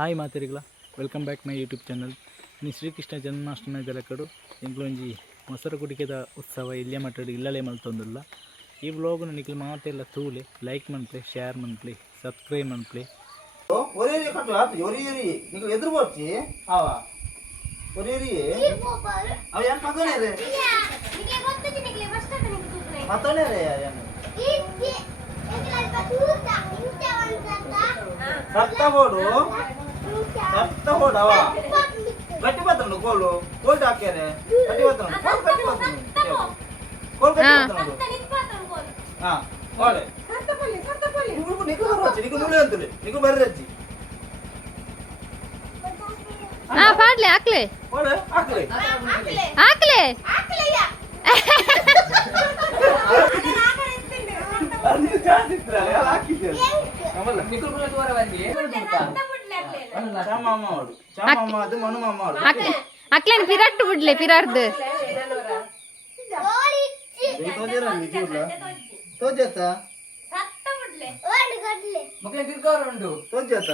Hi ಮಾತರಿಗಳ welcome back my YouTube channel. ಇನ್ನು ಶ್ರೀಕೃಷ್ಣ ಜನ್ಮಾಷ್ಟಮಿ ಕಡೆ ಇಂಕ್ಲೊಂಜಿ ಮೊಸರು ಕುಡಿಕೆದ ಉತ್ಸವ ಇಲ್ಲೇ ಮಾತಾಡಿ ಇಲ್ಲಲೇ ಮಲ್ತೊಂದಿಲ್ಲ. ಈ ವ್ಲಾಗ್ನ ನಿಖಿಲ್ ಮಾತೆಲ್ಲ ತೂಲೆ ಲೈಕ್ ಮನ್ಪ್ಲೆ, ಶೇರ್ ಮನ್ಪ್ಲೆ, ಸಬ್ಸ್ಕ್ರೈಬ್ ಮನ್ಪ್ಲೆ. ಎದುರು ಬರ್ತಿ ಅವ ಅವ ಏನು ಪದೋನೆ ರೇ ಪದೋನೆ ರೇ ಸತ್ತ ಬೋಡು ಅವ ಗಟ್ಟಿ ಬತ್ತನು ಗೋಲು ಗೋಲ್ಡ್ ಹಾಕ್ಯಾರೆ ಗಟ್ಟಿ ಬತ್ತನು ಗೋಲ್ ಗಟ್ಟಿ ಬತ್ತನು ಹಾ ಓಳೆ ನಿಕು ಬರೋಚಿ ನಿಕು ನುಳೆ ಅಂತಲೆ ನಿಕು ಬರ್ರಜ್ಜಿ ಹಾ ಪಾಡ್ಲೆ ಹಾಕ್ಲೆ ಓಳೆ ಹಾಕ್ಲೆ ಹಾಕ್ಲೆ ಅಲ್ಲಿ ಜಾಸ್ತಿತ್ರಲ್ಲ ಹಾಕಿದ್ದೆ ನಮ್ಮಲ್ಲ ನಿಕು ನುಳೆ ತೋರ ಬಂದಿ ಚಾಮಮ್ಮ ಮಾಡು ಚಾಮಮ್ಮ ಅದು ಮನು ಮಾಮ ಮಾಡು ಹಾಕ್ಲೇನ್ ಪಿರಾಟ್ ಬಿಡ್ಲೆ ಪಿರಾರ್ದು ತೋಜತ ಮಕ್ಕಳ ತಿರ್ಕಾರು ತೋಜತ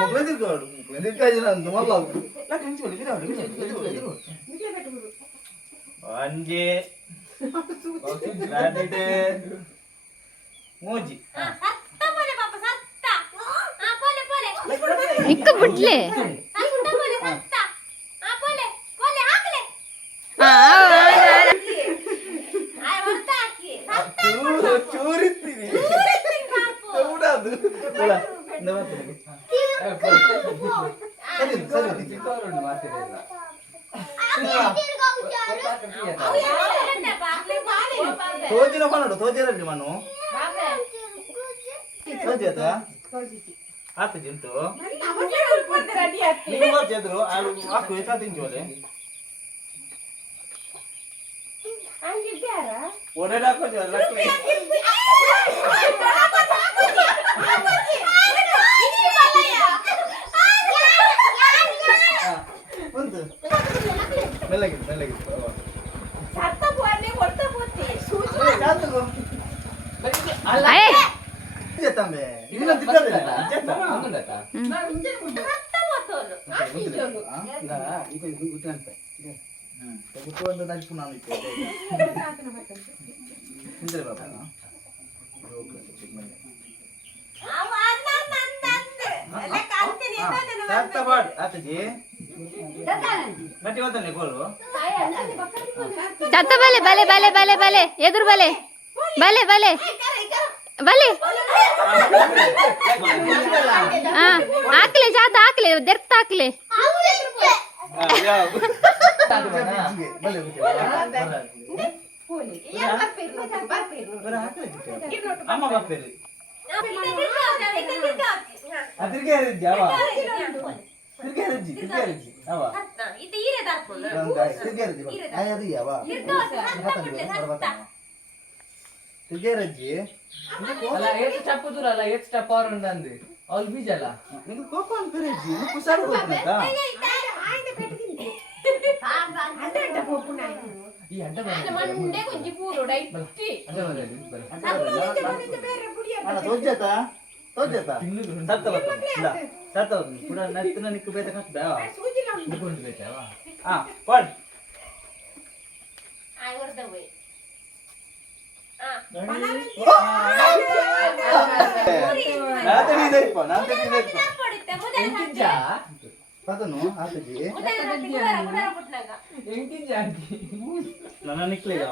ಮಕ್ಕಳ ತಿರ್ಕಾಡು ಮಕ್ಕಳ ತಿರ್ಕಾಜಿನ ಅಂತ ಮಲ್ಲ ಅಂಜೆ ಮೋಜಿ ನಿಕ್ಕ ಬಿಡ್ಲೆ ಚೂರಿತ್ತೀನಿ ತೋಜಿನ ಮಾಡೋಡು ತೋಜಿರಲ್ಲಿ ಮನು ತೋಜತ ಆತ ಜಿಂತು ನೀವು చేದ್ರು ಹಾಕು ಎಷ್ಟಾ ತಿಂಜೋಲೆ ಒಡೆಡ ಹಾಕೋದು ಲಕ್ಷ್ಮಿ ಒಂದು ಮೆಲ್ಲಗಿತ್ತು ಮೆಲ್ಲಗಿತ್ತು ತಂಬೆ ಇದನ್ನ ತಿಕ್ಕದೆ ಒಂದು ನಡಿಪು ನಾನು ಹಿಂದೆ ಬಾಬಾ ಸತ್ತಬಾಡ್ ಆತಜಿ ಗಟ್ಟಿ ಹೋತಾನೆ ಗೋಲು ಚತ್ತ ಬಲೆ ಬಲೆ ಬಲೆ ಬಲೆ ಬಲೆ ಎದುರು ಬಲೆ ಬಲೆ ಬಲೆ ಬಲೆ ಹಾ ಹಾಕ್ಲೆ ಜಾತ ಹಾಕ್ಲೆ ದೆರ್ತ ಹಾಕ್ಲೆ ಅಮ್ಮ ಬಾಪೇರಿ ಅದ್ರಿಗೆ ಜಾವ ತಿರ್ಗೇರಜ್ಜಿ ತಿರ್ಗೇರಜ್ಜಿ ಅವ ಇದು ಈರೆ ದಾರ್ಪುಲ್ಲ ತಿರ್ಗೇರಜ್ಜಿ ಆಯದಿ ಅವ ತಿರ್ಗೇರಜ್ಜಿ ಅಲ್ಲ ಏಟ್ ಸ್ಟೆಪ್ ದೂರಲ್ಲ ಏಟ್ ಸ್ಟೆಪ್ ಅವರ್ ಅಂದೆ ಅವ್ಲ್ ಬೀಜಲ್ಲ ನಿಂಗೆ ಕೋಪ ಅಂತಾರೆಜ್ಜಿ ನೀವು ಕುಸಾರು ಹೋಗ್ಬೇಕಾ ಈ ಅಡ್ಡ ಮಂಡೆ ಕುಂಜಿ ಪೂರು ಡೈಟ್ಟಿ ಅಲ್ಲ ತೋಜತ ತೋಜತ ಸತ್ತ ಬರ್ತದೆ ಇಲ್ಲ ಸತ್ತ ಬರ್ತದೆ ಪುನಃ ನತ್ತಿನ ನಿಕ್ಕು ಬೇತ ಕಟ್ಟ ನಿಕೊಂಡು ಬೇಕವ ಹಾ ಪಡ್ ಆಗರ್ದವೆ ಎಂಕಿಂಜಾ ಪದನು ಆತಜಿ ಎಂಕಿಂಜಾ ನನ್ನ ನಿಕ್ಲಿಗ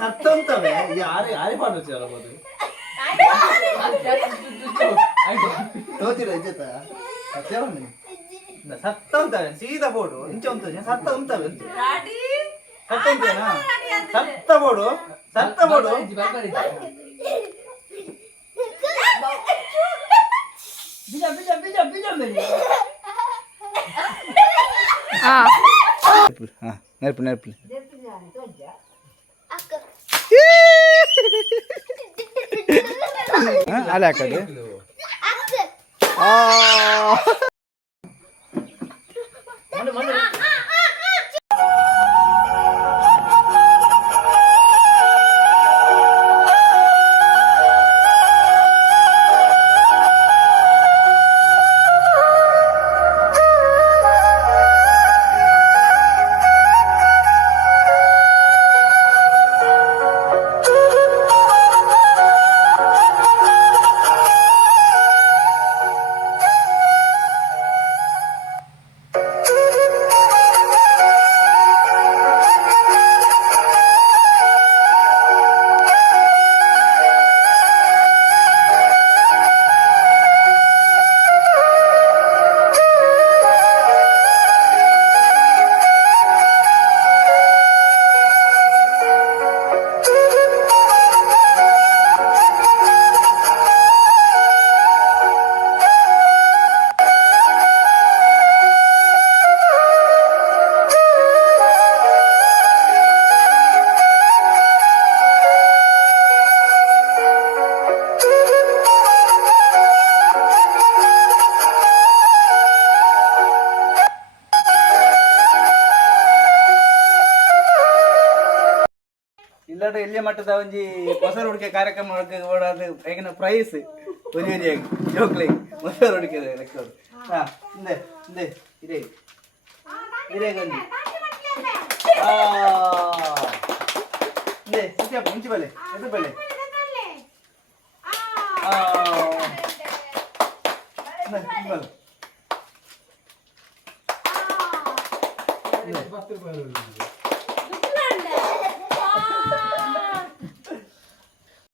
ಸತ್ತ ಅಂತವೆ ಯಾರು ಯಾರೇ ಪಾಡ್ರಿ ಅಲ್ಲಬೋದು ತೋತಿರ ಇಜ್ಜತ ಸತ್ತ ಅಂತವೆ ಸೀದಾ ಬೋಡು ಇಂಚೆ ಉಂಟು ಸತ್ತ ಉಂಟವೆ ಸತ್ತ ಉಂಟೇನಾ ಸತ್ತ ಬೋಡು ಸತ್ತ ಬೋಡು ಬೀಜ ಬೀಜ ಬೀಜ ಬೀಜ ಮೇಲೆ ನೆರ್ಪು ನೆರ್ಪು ಅಲ್ಲ ಆ ಕಡೆ ದಾದಾಟ ಇಲ್ಲೇ ಮಟ್ಟದ ಒಂಜಿ ಮೊಸರು ಹುಡಿಕೆ ಕಾರ್ಯಕ್ರಮ ಓಡಾದ ಹೇಗಿನ ಪ್ರೈಸ್ ಒಂಜಿ ಜೋಕ್ಲಿ ಮೊಸರು ಹುಡಿಕೆ ಲೆಕ್ಕದು ಹಾ ಇಂದೆ ಇಂದೆ ಇದೇ ಇದೇ ಗಂಜಿ ಇಂದೆ ಸಿಕ್ಕಿಯಪ್ಪ ಮುಂಚೆ ಬಲೆ ಎದು ಬಲೆ ದುಡ್ಡು